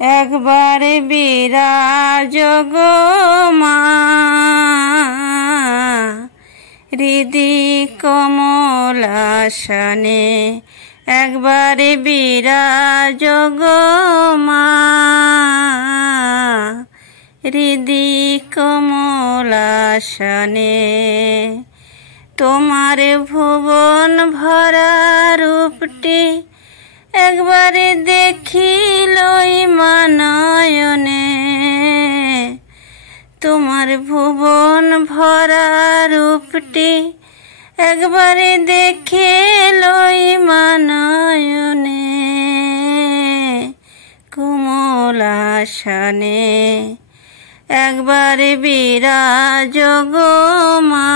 একবারে বিরাজ গো মা, হৃদি কমলাসনে। একবারে বিরাজ গো মা, হৃদি কমলাসনে। তোমার ভুবন ভরা রূপটি একবারে দেখিলই মানয়নে। তোমার ভুবন ভরা রূপটি একবারে দেখিলই মানয়নে। কমলাসনে একবারে বিরাজ গো মা,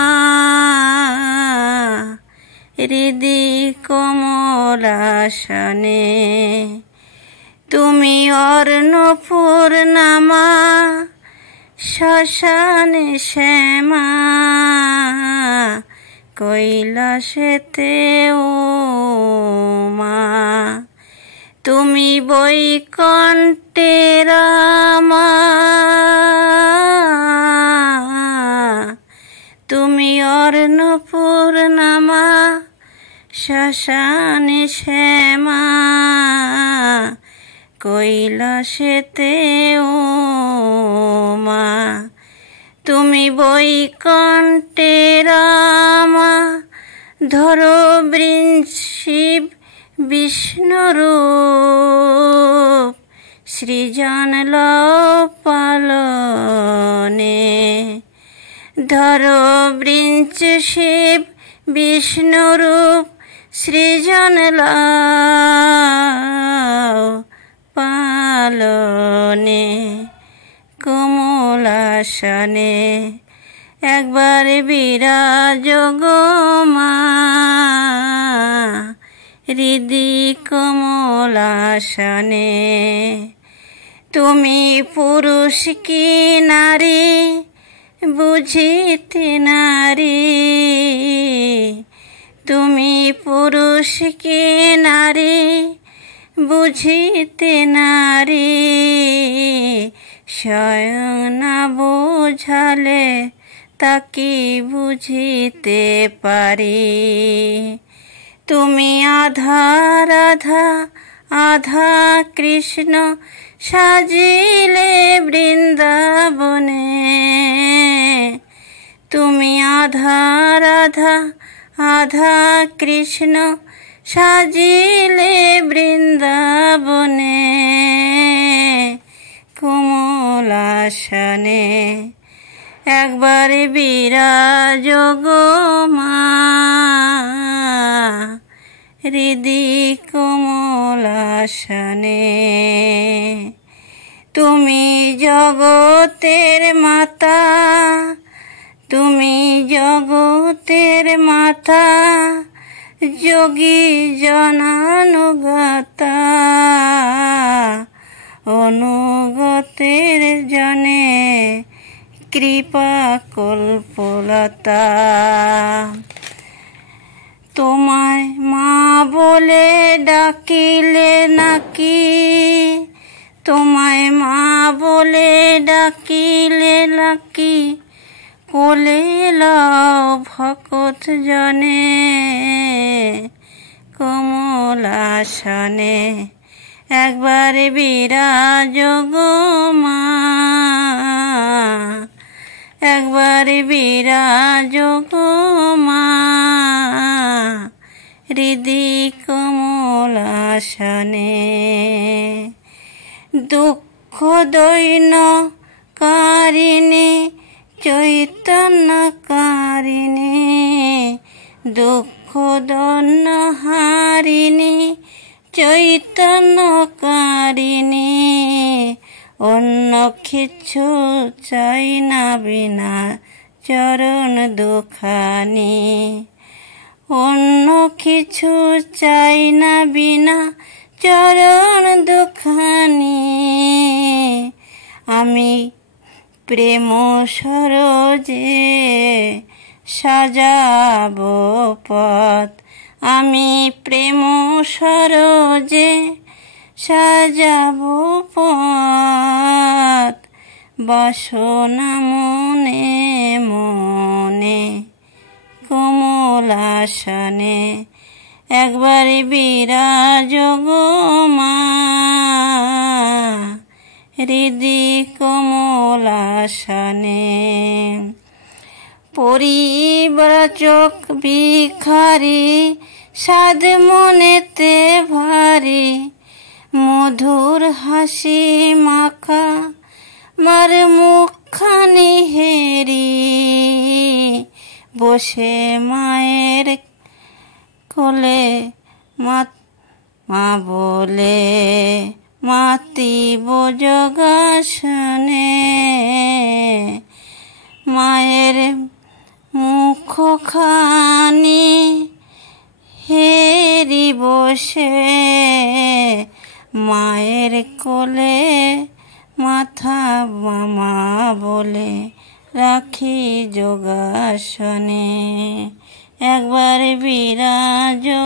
হৃদি কমলাসনে। তুমি অর্ণপূর্ণামা, শ্মশানে শ্যামা, কৈলাসেতে ও মা। তুমি বৈকুণ্ঠে রামা, তুমি অর্ণপূর্ণামা, শ্মশানে শ্যামা, কৈলাসেতে ও মা। তুমি বৈকুণ্ঠে রামা, ধরো শিব বিষ্ণুরূপ, সৃজন লও পালনে। ধরো শিব বিষ্ণুরূপ, সৃজন লও পালনে। কমলাসনে একবারে বিরাজ গো মা, হৃদি কমলাসনে। তুমি পুরুষ কি নারী বুঝিতে নারী, তুমি পুরুষ কি নারী বুঝিতে নারী। স্বয়ং না বোঝালে তাকি বুঝিতে পারি। তুমি আধা রাধা আধা কৃষ্ণ, সাজিলে বৃন্দাবনে। তুমি আধা রাধা আধা কৃষ্ণ, সাজিলে বৃন্দাবনে। কমলাসনে একবারে বিরাজ গো মা, হৃদি কমলাসনে। তুমি জগতের মাতা, তুমি জগতের মাতা, যোগী জনানুগতা। অনুগতের জনে কৃপা কল্পলতা। তোমায় মা বলে ডাকিলে নাকি, তোমায় মা বলে ডাকিলে নাকি, কোলে লও ভকত জনে। কমলাসনে একবারে বিরাজ গো মা, একবারে বিরাজ গো মা, হৃদি কমলাসনে। দুঃখ দৈন্য কারিণী, চৈতন্য কারিণী, দুঃখ দৈন্য হারিণী, চৈতন্য কারিণী। অন্য কিছু চাই না বিনা চরণ দুখানি, অন্য কিছু চাই না বিনা চরণ দুখানি। আমি প্রেম সরোজে সাজাবো পথ, আমি প্রেম সরোজে সাজাবো পথ বাসনা মনে মনে কোমল আসনে একবারে বিরাজ গো মা হৃদি কোমল আসনে পরিব্রাজক ভিখারি সাধ মনেতে ভারী মধুর হাসি মাখা মার মুখখানি হেরি বসে মায়ের কোলে মা বলে মাতিব যোগাসনে মায়ের মুখখানি হেরি বসে মায়ের কোলে মাথা মামা বলে রাখি যোগাসনে একবার বিরাজ